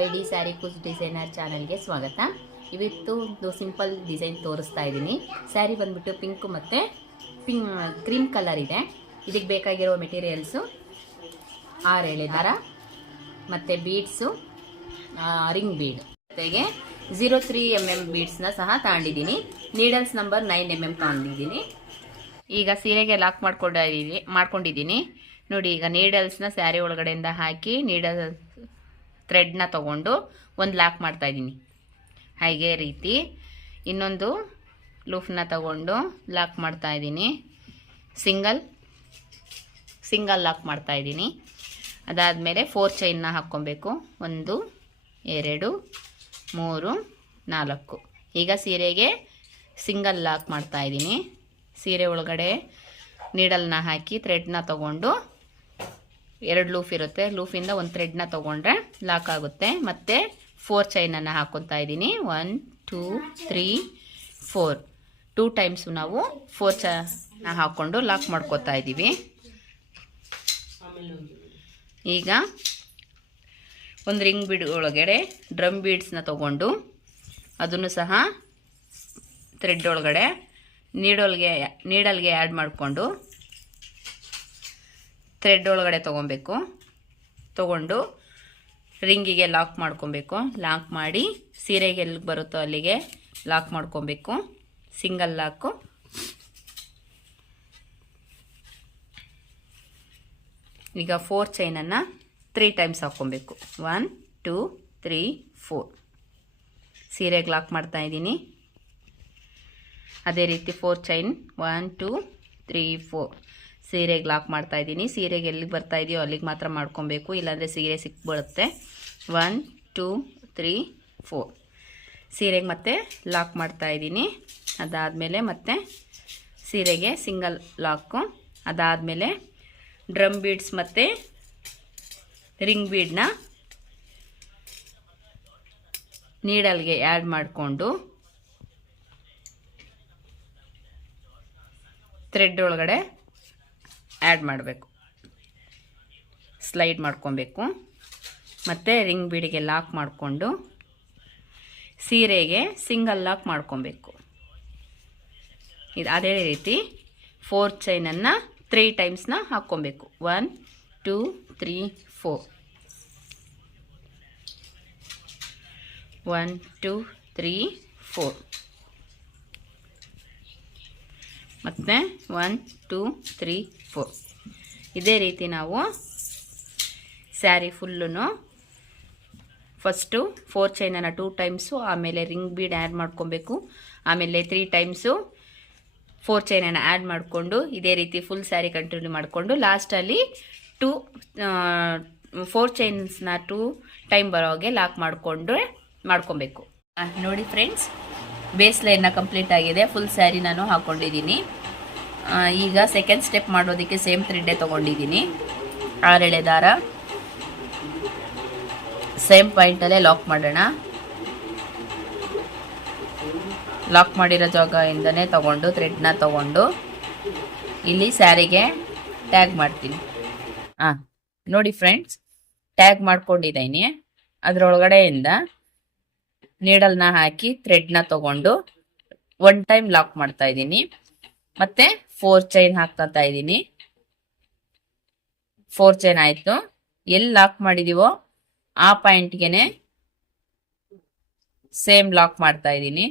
YD sari ಕುಚ್ designer ಚಾನಲ್ಗೆ ಸ್ವಾಗತ. ಇವತ್ತು ಒಂದು ಸಿಂಪಲ್ ಡಿಸೈನ್ ತೋರಿಸ್ತಾ ಇದ್ದೀನಿ. ಸ್ಯಾರಿ ಬಂದ್ಬಿಟ್ಟು ಪಿಂಕ್ ಮತ್ತು ಕ್ರೀಮ್ ಕಲರ್ ಇದೆ. ಇದಕ್ಕೆ ಬೇಕಾಗಿರೋ ಮೆಟೀರಿಯಲ್ಸು 6 ಎಳೆ ದಾರ ಮತ್ತು ಬೀಡ್ಸು, ರಿಂಗ್ ಬೀಡ್ ಜೊತೆಗೆ 03 mm ಬೀಡ್ಸ್ನ ಸಹ ತಗೊಂಡಿದ್ದೀನಿ. ನೀಡಲ್ಸ್ ನಂಬರ್ 9 mm ತಗೊಂಡಿದ್ದೀನಿ. ಈಗ ಸೀರೆಗೆ ಲಾಕ್ ಮಾಡ್ಕೊಂಡಿದ್ದೀನಿ ನೋಡಿ. ಈಗ ನೀಡಲ್ಸ್ನ ಸ್ಯಾರಿ ಒಳಗಡೆಯಿಂದ ಹಾಕಿ ನೀಡಲ್ ಥ್ರೆಡ್ನ ತೊಗೊಂಡು ಒಂದು ಲಾಕ್ ಮಾಡ್ತಾಯಿದ್ದೀನಿ. ಹಾಗೆ ರೀತಿ ಇನ್ನೊಂದು ಲೂಫ್ನ ತಗೊಂಡು ಲಾಕ್ ಮಾಡ್ತಾಯಿದ್ದೀನಿ. ಸಿಂಗಲ್ ಲಾಕ್ ಮಾಡ್ತಾಯಿದ್ದೀನಿ. ಅದಾದಮೇಲೆ 4 ಚೈನ್ನ ಹಾಕ್ಕೊಬೇಕು. 1 2 3 4. ಈಗ ಸೀರೆಗೆ ಸಿಂಗಲ್ ಲಾಕ್ ಮಾಡ್ತಾಯಿದ್ದೀನಿ. ಸೀರೆ ಒಳಗಡೆ ನೀಡಲ್ನ ಹಾಕಿ ಥ್ರೆಡ್ನ ತೊಗೊಂಡು 2 ಲೂಫ್ ಇರುತ್ತೆ, ಲೂಫಿಂದ ಒಂದು ಥ್ರೆಡ್ನ ತೊಗೊಂಡ್ರೆ ಲಾಕ್ ಆಗುತ್ತೆ. ಮತ್ತು 4 ಚೈನನ್ನು ಹಾಕ್ಕೊತಾ ಇದ್ದೀನಿ. 1 2 3 4 2 ಟೈಮ್ಸು ನಾವು 4 ಚೈನ ಹಾಕ್ಕೊಂಡು ಲಾಕ್ ಮಾಡ್ಕೊತಾ ಇದ್ದೀವಿ. ಈಗ ಒಂದು ರಿಂಗ್ ಬೀಡ್ ಒಳಗಡೆ ಡ್ರಮ್ ಬೀಡ್ಸ್ನ ತೊಗೊಂಡು ಅದನ್ನು ಸಹ ಥ್ರೆಡ್ ಒಳಗಡೆ ನೀಡಲ್ಗೆ ಆ್ಯಡ್ ಮಾಡಿಕೊಂಡು ಥ್ರೆಡ್ ಒಳಗಡೆ ತೊಗೊಂಡು ರಿಂಗಿಗೆ ಲಾಕ್ ಮಾಡ್ಕೊಬೇಕು. ಲಾಕ್ ಮಾಡಿ ಸೀರೆಗೆ ಎಲ್ಲಿಗೆ ಬರುತ್ತೋ ಅಲ್ಲಿಗೆ ಲಾಕ್ ಮಾಡ್ಕೊಬೇಕು. ಸಿಂಗಲ್ ಲಾಕು. ಈಗ 4 ಚೈನನ್ನು 3 ಟೈಮ್ಸ್ ಹಾಕ್ಕೊಬೇಕು. 1 2 3 4 ಸೀರೆಗೆ ಲಾಕ್ ಮಾಡ್ತಾಯಿದ್ದೀನಿ. ಅದೇ ರೀತಿ 4 ಚೈನ್ 1 2 3 4 ಸೀರೆಗೆ ಲಾಕ್ ಮಾಡ್ತಾಯಿದ್ದೀನಿ. ಸೀರೆಗೆ ಎಲ್ಲಿಗೆ ಬರ್ತಾ ಇದೆಯೋ ಅಲ್ಲಿಗೆ ಮಾತ್ರ ಮಾಡ್ಕೊಬೇಕು, ಇಲ್ಲಾಂದರೆ ಸೀರೆ ಸಿಕ್ಬಿಡುತ್ತೆ. 1 2 3 4 ಸೀರೆಗೆ ಮತ್ತೆ ಲಾಕ್ ಮಾಡ್ತಾಯಿದ್ದೀನಿ. ಅದಾದಮೇಲೆ ಮತ್ತೆ ಸೀರೆಗೆ ಸಿಂಗಲ್ ಲಾಕು. ಅದಾದಮೇಲೆ ಡ್ರಮ್ ಬೀಡ್ಸ್ ಮತ್ತು ರಿಂಗ್ ಬೀಡ್ನ ನೀಡಲ್ಗೆ ಆ್ಯಡ್ ಮಾಡಿಕೊಂಡು ಥ್ರೆಡ್ ಒಳಗಡೆ ಆ್ಯಡ್ ಮಾಡಬೇಕು, ಸ್ಲೈಡ್ ಮಾಡ್ಕೊಬೇಕು. ಮತ್ತು ರಿಂಗ್ ಬೀಡಿಗೆ ಲಾಕ್ ಮಾಡಿಕೊಂಡು ಸೀರೆಗೆ ಸಿಂಗಲ್ ಲಾಕ್ ಮಾಡ್ಕೊಬೇಕು. ಇದು ಅದೇ ರೀತಿ 4 ಚೈನನ್ನು 3 ಟೈಮ್ಸ್ನ ಹಾಕ್ಕೊಬೇಕು. 1 2 3 4 1 2 3 4 ಮತ್ತು 1 2 3 4 ಇದೇ ರೀತಿ ನಾವು ಸ್ಯಾರಿ ಫುಲ್ಲೂ ಫಸ್ಟು 4 ಚೈನನ್ನು 2 ಟೈಮ್ಸು, ಆಮೇಲೆ ರಿಂಗ್ ಬೀಡ್ ಆ್ಯಡ್ ಮಾಡ್ಕೊಬೇಕು, ಆಮೇಲೆ 3 ಟೈಮ್ಸು 4 ಚೈನನ್ನು ಆ್ಯಡ್ ಮಾಡಿಕೊಂಡು ಇದೇ ರೀತಿ ಫುಲ್ ಸ್ಯಾರಿ ಕಂಟಿನ್ಯೂ ಮಾಡಿಕೊಂಡು ಲಾಸ್ಟಲ್ಲಿ 4 ಚೈನ್ಸ್ನ 2 ಟೈಮ್ ಬರೋಗೆ ಲಾಕ್ ಮಾಡ್ಕೊಬೇಕು. ನೋಡಿ ಫ್ರೆಂಡ್ಸ್, ಬೇಸ್ ಲೈನ್ನ ಕಂಪ್ಲೀಟ್ ಆಗಿದೆ. ಫುಲ್ ಸ್ಯಾರಿ ನಾನು ಹಾಕ್ಕೊಂಡಿದ್ದೀನಿ. ಈಗ ಸೆಕೆಂಡ್ ಸ್ಟೆಪ್ ಮಾಡೋದಕ್ಕೆ ಸೇಮ್ ಥ್ರೆಡ್ಡೇ ತೊಗೊಂಡಿದ್ದೀನಿ. 6 ಎಳೆ ದಾರ ಸೇಮ್ ಪಾಯಿಂಟಲ್ಲೇ ಲಾಕ್ ಮಾಡೋಣ. ಲಾಕ್ ಮಾಡಿರೋ ಜಾಗದಿಂದನೇ ತೊಗೊಂಡು ಥ್ರೆಡ್ನ ತೊಗೊಂಡು ಇಲ್ಲಿ ಸ್ಯಾರಿಗೆ ಟ್ಯಾಗ್ ಮಾಡ್ತೀನಿ. ನೋಡಿ ಫ್ರೆಂಡ್ಸ್, ಟ್ಯಾಗ್ ಮಾಡ್ಕೊಂಡಿದ್ದೀನಿ. ಅದರೊಳಗಡೆಯಿಂದ ನೀಡಲ್ನ ಹಾಕಿ ಥ್ರೆಡ್ನ ತೊಗೊಂಡು 1 ಟೈಮ್ ಲಾಕ್ ಮಾಡ್ತಾ ಇದ್ದೀನಿ. ಮತ್ತೆ 4 ಚೈನ್ ಹಾಕ್ತಾ ಇದ್ದೀನಿ. 4 ಚೈನ್ ಆಯಿತು. ಎಲ್ಲಿ ಲಾಕ್ ಮಾಡಿದೀವೋ ಆ ಪಾಯಿಂಟ್ಗೆ ಸೇಮ್ ಲಾಕ್ ಮಾಡ್ತಾ ಇದ್ದೀನಿ.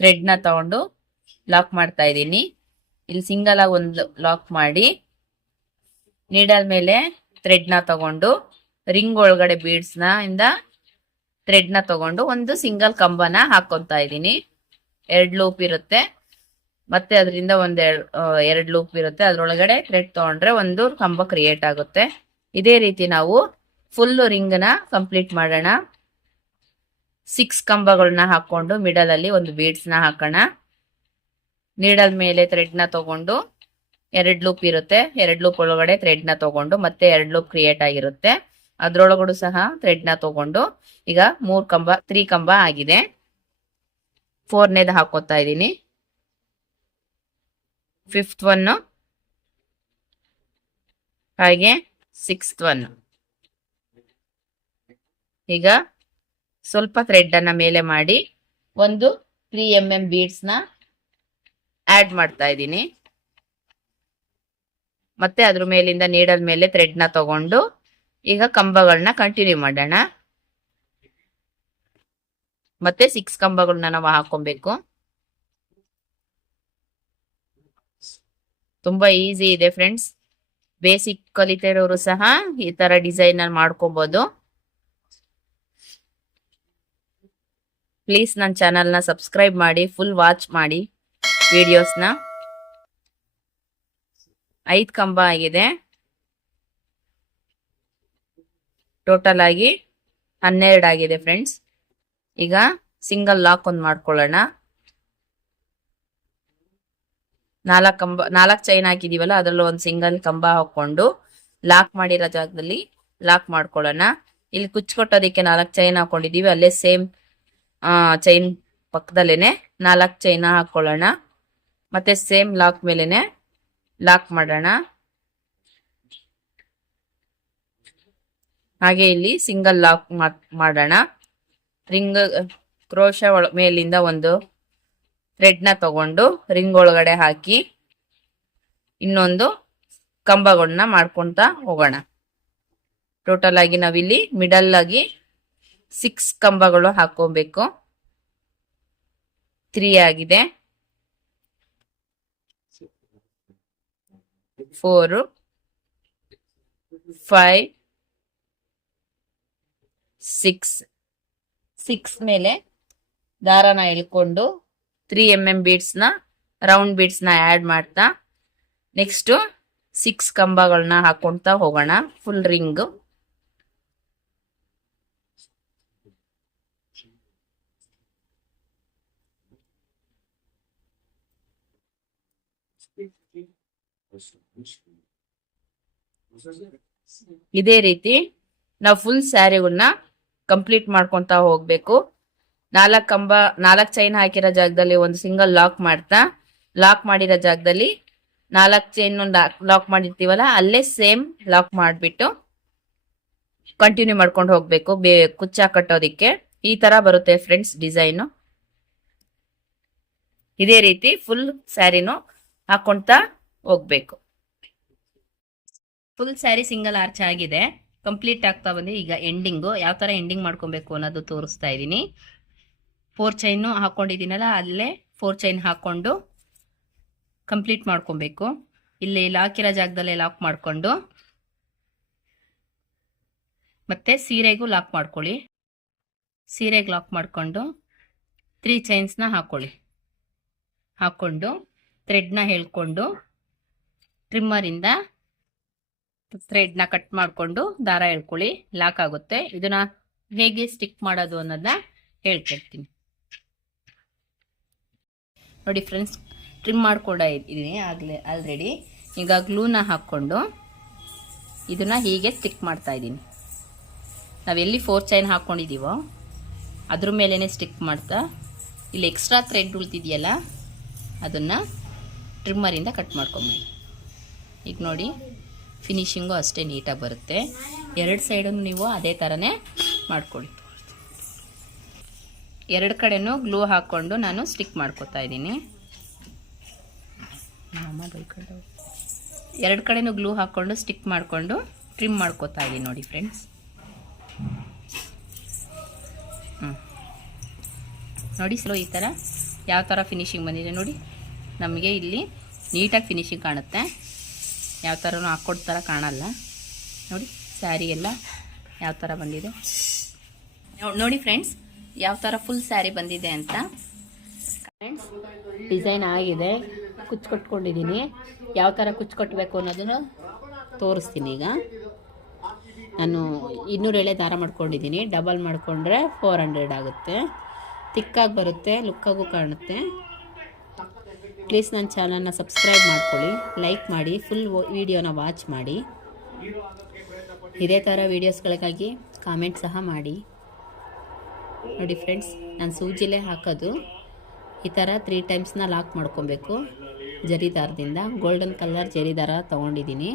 ಥ್ರೆಡ್ನ ತಗೊಂಡು ಲಾಕ್ ಮಾಡ್ತಾ ಇದ್ದೀನಿ. ಇಲ್ಲಿ ಸಿಂಗಲ್ ಆಗಿ ಒಂದು ಲಾಕ್ ಮಾಡಿ ನೀಡಲ್ ಮೇಲೆ ಥ್ರೆಡ್ನ ತಗೊಂಡು ರಿಂಗ್ ಒಳಗಡೆ ಬೀಡ್ಸ್ನ ಇಂದ ಥ್ರೆಡ್ನ ತಗೊಂಡು ಒಂದು ಸಿಂಗಲ್ ಕಂಬನ ಹಾಕೊತಾ ಇದ್ದೀನಿ. 2 ಲೂಪ್ ಇರುತ್ತೆ, ಮತ್ತೆ ಅದರಿಂದ 2 ಲೂಪ್ ಇರುತ್ತೆ. ಅದರೊಳಗಡೆ ಥ್ರೆಡ್ ತಗೊಂಡ್ರೆ ಒಂದು ಕಂಬ ಕ್ರಿಯೇಟ್ ಆಗುತ್ತೆ. ಇದೇ ರೀತಿ ನಾವು ಫುಲ್ಲು ರಿಂಗ್ನ ಕಂಪ್ಲೀಟ್ ಮಾಡೋಣ. 6 ಕಂಬಗಳನ್ನ ಹಾಕೊಂಡು ಮಿಡಲ್ ಅಲ್ಲಿ ಒಂದು ಬೀಡ್ಸ್ನ ಹಾಕೋಣ. ನೀಡಲ್ ಮೇಲೆ ಥ್ರೆಡ್ನ ತಗೊಂಡು 2 ಲೂಪ್ ಇರುತ್ತೆ, 2 ಲೂಪ್ ಒಳಗಡೆ ಥ್ರೆಡ್ನ ತಗೊಂಡು ಮತ್ತೆ 2 ಲೂಪ್ ಕ್ರಿಯೇಟ್ ಆಗಿರುತ್ತೆ. ಅದ್ರೊಳಗಡೆ ಸಹ ಥ್ರೆಡ್ನ ತಗೊಂಡು ಈಗ 3 ಕಂಬ ಆಗಿದೆ. 4ನೇದು ಹಾಕೋತಾ ಇದ್ದೀನಿ. 5th 1 ಹಾಗೆ ಸಿಕ್ಸ್ತ್ ಒನ್. ಈಗ ಸ್ವಲ್ಪ ಥ್ರೆಡ್ ಅನ್ನ ಮೇಲೆ ಮಾಡಿ ಒಂದು 3 ಬೀಡ್ಸ್ ನ ಆಡ್ ಮಾಡ್ತಾ ಇದ್ದೀನಿ. ಮತ್ತೆ ಅದ್ರ ಮೇಲಿಂದ ನೀಡಲ್ ಮೇಲೆ ಥ್ರೆಡ್ ನ ತಗೊಂಡು ಈಗ ಕಂಬಗಳನ್ನ ಕಂಟಿನ್ಯೂ ಮಾಡೋಣ. ಮತ್ತೆ 6 ಕಂಬಗಳನ್ನ ನಾವು ಹಾಕೊಬೇಕು. ತುಂಬಾ ಈಸಿ ಇದೆ ಫ್ರೆಂಡ್ಸ್. ಬೇಸಿಕ್ ಕಲಿತಿರೋರು ಸಹ ಈ ತರ ಡಿಸೈನ್ ಅಲ್ಲಿ ಮಾಡ್ಕೊಬಹುದು. ಪ್ಲೀಸ್ ನನ್ನ ಚಾನಲ್ನ ಸಬ್ಸ್ಕ್ರೈಬ್ ಮಾಡಿ, ಫುಲ್ ವಾಚ್ ಮಾಡಿ ವಿಡಿಯೋಸ್ನ. 5 ಕಂಬ ಆಗಿದೆ. ಟೋಟಲ್ ಆಗಿ 12 ಆಗಿದೆ ಫ್ರೆಂಡ್ಸ್. ಈಗ ಸಿಂಗಲ್ ಲಾಕ್ ಒಂದು ಮಾಡ್ಕೊಳ್ಳೋಣ. 4 ಚೈನ್ ಹಾಕಿದೀವಲ್ಲ, ಅದ್ರಲ್ಲಿ ಒಂದು ಸಿಂಗಲ್ ಕಂಬ ಹಾಕೊಂಡು ಲಾಕ್ ಮಾಡಿರೋ ಜಾಗದಲ್ಲಿ ಲಾಕ್ ಮಾಡ್ಕೊಳ್ಳೋಣ. ಇಲ್ಲಿ ಕುಚ್ಕೊಟ್ಟೋದಿಕ್ಕೆ 4 ಚೈನ್ ಹಾಕೊಂಡಿದೀವಿ, ಅಲ್ಲೇ ಸೇಮ್ ಚೈನ್ ಪಕ್ಕದಲ್ಲೇನೆ 4 ಚೈನ್ ಹಾಕೊಳ್ಳೋಣ. ಮತ್ತೆ ಸೇಮ್ ಲಾಕ್ ಮೇಲೆನೆ ಲಾಕ್ ಮಾಡೋಣ. ಹಾಗೆ ಇಲ್ಲಿ ಸಿಂಗಲ್ ಲಾಕ್ ಮಾಡೋಣ. ರಿಂಗ್ ಕ್ರೋಶ ಮೇಲಿಂದ ಒಂದು ಥ್ರೆಡ್ ನ ತಗೊಂಡು ರಿಂಗ್ ಒಳಗಡೆ ಹಾಕಿ ಇನ್ನೊಂದು ಕಂಬಗಳನ್ನ ಮಾಡ್ಕೊಂತ ಹೋಗೋಣ. ಟೋಟಲ್ ಆಗಿ ನಾವಿಲ್ಲಿ ಮಿಡಲ್ ಆಗಿ 6 ಕಂಬಗಳು ಹಾಕೋಬೇಕು. 3 ಆಗಿದೆ. 4 5 6 ಮೇಲೆ ದಾರನ ಎಳ್ಕೊಂಡು 3 ಬೀಡ್ಸ್ ನ ರೌಂಡ್ ಬೀಡ್ಸ್ ನ ಆಡ್ ಮಾಡ್ತಾ ನೆಕ್ಸ್ಟ್ 6 ಕಂಬಗಳನ್ನ ಹಾಕೊಂತ ಹೋಗೋಣ. Full ring. ಇದೇ ರೀತಿ ನಾವು ಫುಲ್ ಸ್ಯಾರಿಗಳನ್ನ ಕಂಪ್ಲೀಟ್ ಮಾಡ್ಕೊಂತ ಹೋಗ್ಬೇಕು. 4 ಚೈನ್ ಹಾಕಿರೋ ಜಾಗದಲ್ಲಿ ಒಂದು ಸಿಂಗಲ್ ಲಾಕ್ ಮಾಡ್ತಾ, ಲಾಕ್ ಮಾಡಿರೋ ಜಾಗದಲ್ಲಿ 4 ಚೈನ್ ಲಾಕ್ ಮಾಡಿರ್ತೀವಲ್ಲ, ಅಲ್ಲೇ ಸೇಮ್ ಲಾಕ್ ಮಾಡಿಬಿಟ್ಟು ಕಂಟಿನ್ಯೂ ಮಾಡ್ಕೊಂಡು ಹೋಗ್ಬೇಕು ಕುಚ್ಚ ಕಟ್ಟೋದಿಕ್ಕೆ. ಈ ತರ ಬರುತ್ತೆ ಫ್ರೆಂಡ್ಸ್ ಡಿಸೈನು. ಇದೇ ರೀತಿ ಫುಲ್ ಸ್ಯಾರಿನೂ ಹಾಕೊಂತ ಹೋಗ್ಬೇಕು. ಫುಲ್ ಸ್ಯಾರಿ ಸಿಂಗಲ್ ಆರ್ಚ್ ಆಗಿದೆ, ಕಂಪ್ಲೀಟ್ ಆಗ್ತಾ ಬಂದು ಈಗ ಎಂಡಿಂಗು ಯಾವ ತರ ಎಂಡಿಂಗ್ ಮಾಡ್ಕೊಬೇಕು ಅನ್ನೋದು ತೋರಿಸ್ತಾ ಇದ್ದೀನಿ. 4 ಚೈನ್ ಹಾಕೊಂಡಿದ್ದೀನಲ್ಲ, ಅಲ್ಲೇ 4 ಚೈನ್ ಹಾಕೊಂಡು ಕಂಪ್ಲೀಟ್ ಮಾಡ್ಕೊಬೇಕು. ಇಲ್ಲಿ ಲಾಕಿರೋ ಜಾಗದಲ್ಲೇ ಲಾಕ್ ಮಾಡ್ಕೊಂಡು ಮತ್ತೆ ಸೀರೆಗೂ ಲಾಕ್ ಮಾಡ್ಕೊಳ್ಳಿ. ಸೀರೆಗೆ ಲಾಕ್ ಮಾಡ್ಕೊಂಡು 3 ಚೈನ್ಸ್ನ ಹಾಕೊಂಡು ಥ್ರೆಡ್ನ ಹೇಳ್ಕೊಂಡು ಟ್ರಿಮ್ಮರಿಂದ ಥ್ರೆಡ್ನ ಕಟ್ ಮಾಡಿಕೊಂಡು ದಾರ ಹೇಳ್ಕೊಳ್ಳಿ. ಲಾಕ್ ಆಗುತ್ತೆ. ಇದನ್ನ ಹೇಗೆ ಸ್ಟಿಕ್ ಮಾಡೋದು ಅನ್ನೋದನ್ನ ಹೇಳ್ಕೊಡ್ತೀನಿ ನೋಡಿ ಫ್ರೆಂಡ್ಸ್. ಟ್ರಿಮ್ ಮಾಡ್ಕೊಂಡಿದ್ದೀನಿ ಆಲ್ರೆಡಿ. ಈಗ ಗ್ಲೂನ ಹಾಕ್ಕೊಂಡು ಇದನ್ನ ಹೀಗೆ ಸ್ಟಿಕ್ ಮಾಡ್ತಾ ಇದ್ದೀನಿ. ನಾವೆಲ್ಲಿ 4 ಚೈನ್ ಹಾಕ್ಕೊಂಡಿದ್ದೀವೋ ಅದ್ರ ಮೇಲೇ ಸ್ಟಿಕ್ ಮಾಡ್ತಾ ಇಲ್ಲಿ ಎಕ್ಸ್ಟ್ರಾ ಥ್ರೆಡ್ ಉಳ್ತಿದೆಯಲ್ಲ ಅದನ್ನು ಟ್ರಿಮ್ಮರಿಂದ ಕಟ್ ಮಾಡ್ಕೊಂಬಿಡಿ. ಈಗ ನೋಡಿ ಫಿನಿಶಿಂಗು ಅಷ್ಟೇ ನೀಟಾಗಿ ಬರುತ್ತೆ. 2 ಸೈಡನ್ನು ನೀವು ಅದೇ ಥರನೇ ಮಾಡ್ಕೊಳ್ಳಿ. 2 ಕಡೆನೂ ಗ್ಲೂ ಹಾಕ್ಕೊಂಡು ನಾನು ಸ್ಟಿಕ್ ಮಾಡ್ಕೊತಾ ಇದ್ದೀನಿ. 2 ಕಡೆನೂ ಗ್ಲೂ ಹಾಕ್ಕೊಂಡು ಸ್ಟಿಕ್ ಮಾಡಿಕೊಂಡು ಟ್ರಿಮ್ ಮಾಡ್ಕೊತಾ ಇದ್ದೀನಿ ನೋಡಿ ಫ್ರೆಂಡ್ಸ್. ನೋಡಿ ಸ್ಲೋ ಈ ಥರ ಯಾವ ಥರ ಫಿನಿಶಿಂಗ್ ಬಂದಿದೆ ನೋಡಿ. ನಮಗೆ ಇಲ್ಲಿ ನೀಟಾಗಿ ಫಿನಿಶಿಂಗ್ ಕಾಣುತ್ತೆ. ಯಾವ ಥರನೂ ಹಾಕ್ಕೊಡ್ ಥರ ಕಾಣಲ್ಲ ನೋಡಿ. ಸ್ಯಾರಿ ಎಲ್ಲ ಯಾವ ಥರ ಬಂದಿದೆ ನೋಡಿ ಫ್ರೆಂಡ್ಸ್, ಯಾವ ಥರ ಫುಲ್ ಸ್ಯಾರಿ ಬಂದಿದೆ ಅಂತ. ಫ್ರೆಂಡ್ಸ್ ಡಿಸೈನ್ ಆಗಿದೆ, ಕುಚ್ಕೊಟ್ಕೊಂಡಿದ್ದೀನಿ. ಯಾವ ಥರ ಕುಚ್ಕೊಟ್ಬೇಕು ಅನ್ನೋದನ್ನು ತೋರಿಸ್ತೀನಿ. ಈಗ ನಾನು 200 ಎಳೆ ದಾರ ಮಾಡ್ಕೊಂಡಿದ್ದೀನಿ. ಡಬಲ್ ಮಾಡಿಕೊಂಡ್ರೆ 400 ಆಗುತ್ತೆ. ತಿಕ್ಕಾಗಿ ಬರುತ್ತೆ, ಲುಕ್ಕಾಗೂ ಕಾಣುತ್ತೆ. ಪ್ಲೀಸ್ ನನ್ನ ಚಾನಲ್ನ ಸಬ್ಸ್ಕ್ರೈಬ್ ಮಾಡ್ಕೊಳ್ಳಿ, ಲೈಕ್ ಮಾಡಿ, ಫುಲ್ ವಿಡಿಯೋನ ವಾಚ್ ಮಾಡಿ. ಇದೇ ಥರ ವೀಡಿಯೋಸ್ಗಳಿಗಾಗಿ ಕಾಮೆಂಟ್ ಸಹ ಮಾಡಿ. ನೋಡಿ ಫ್ರೆಂಡ್ಸ್, ನಾನು ಸೂಜಿಲೇ ಹಾಕೋದು. ಈ ಥರ 3 ಟೈಮ್ಸ್ನ ಲಾಕ್ ಮಾಡ್ಕೊಬೇಕು ಜರಿ ದಾರದಿಂದ. ಗೋಲ್ಡನ್ ಕಲರ್ ಜರಿ ದಾರ ತೊಗೊಂಡಿದ್ದೀನಿ.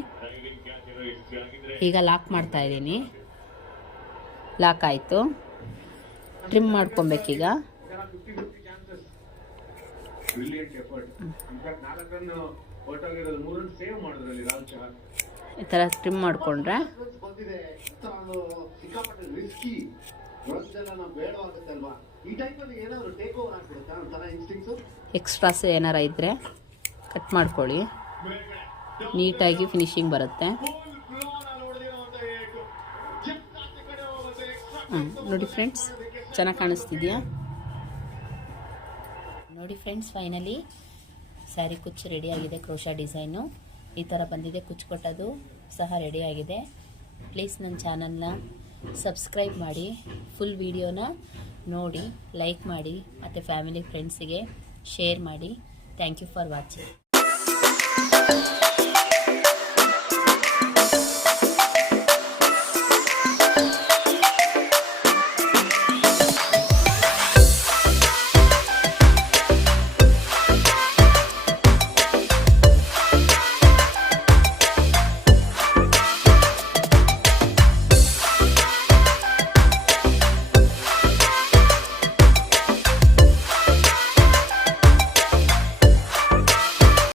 ಈಗ ಲಾಕ್ ಮಾಡ್ತಾ ಇದ್ದೀನಿ. ಲಾಕ್ ಆಯಿತು. ಟ್ರಿಮ್ ಮಾಡ್ಕೊಬೇಕೀಗ. ಈ ಥರ ಟ್ರಿಮ್ ಮಾಡಿಕೊಂಡ್ರೆ ಎಕ್ಸ್ಟ್ರಾಸ್ ಏನಾರ ಇದ್ದರೆ ಕಟ್ ಮಾಡ್ಕೊಳ್ಳಿ. ನೀಟಾಗಿ ಫಿನಿಶಿಂಗ್ ಬರುತ್ತೆ. ನೋಡಿ ಫ್ರೆಂಡ್ಸ್, ಚೆನ್ನಾಗಿ ಕಾಣಿಸ್ತಿದೆಯಾ? ನೋಡಿ ಫ್ರೆಂಡ್ಸ್, ಫೈನಲಿ ಸ್ಯಾರಿ ಕುಚ್ಚು ರೆಡಿಯಾಗಿದೆ. ಕ್ರೋಶಾ ಡಿಸೈನು ಈ ಥರ ಬಂದಿದೆ. ಕುಚ್ಚು ಕೊಟ್ಟದು ಸಹ ರೆಡಿಯಾಗಿದೆ. ಪ್ಲೀಸ್ ನನ್ನ ಚಾನಲ್ನ ಸಬ್ಸ್ಕ್ರೈಬ್ ಮಾಡಿ, ಫುಲ್ ವಿಡಿಯೋನ ನೋಡಿ, ಲೈಕ್ ಮಾಡಿ ಮತ್ತು ಫ್ಯಾಮಿಲಿ ಫ್ರೆಂಡ್ಸಿಗೆ ಶೇರ್ ಮಾಡಿ. Thank you for watching.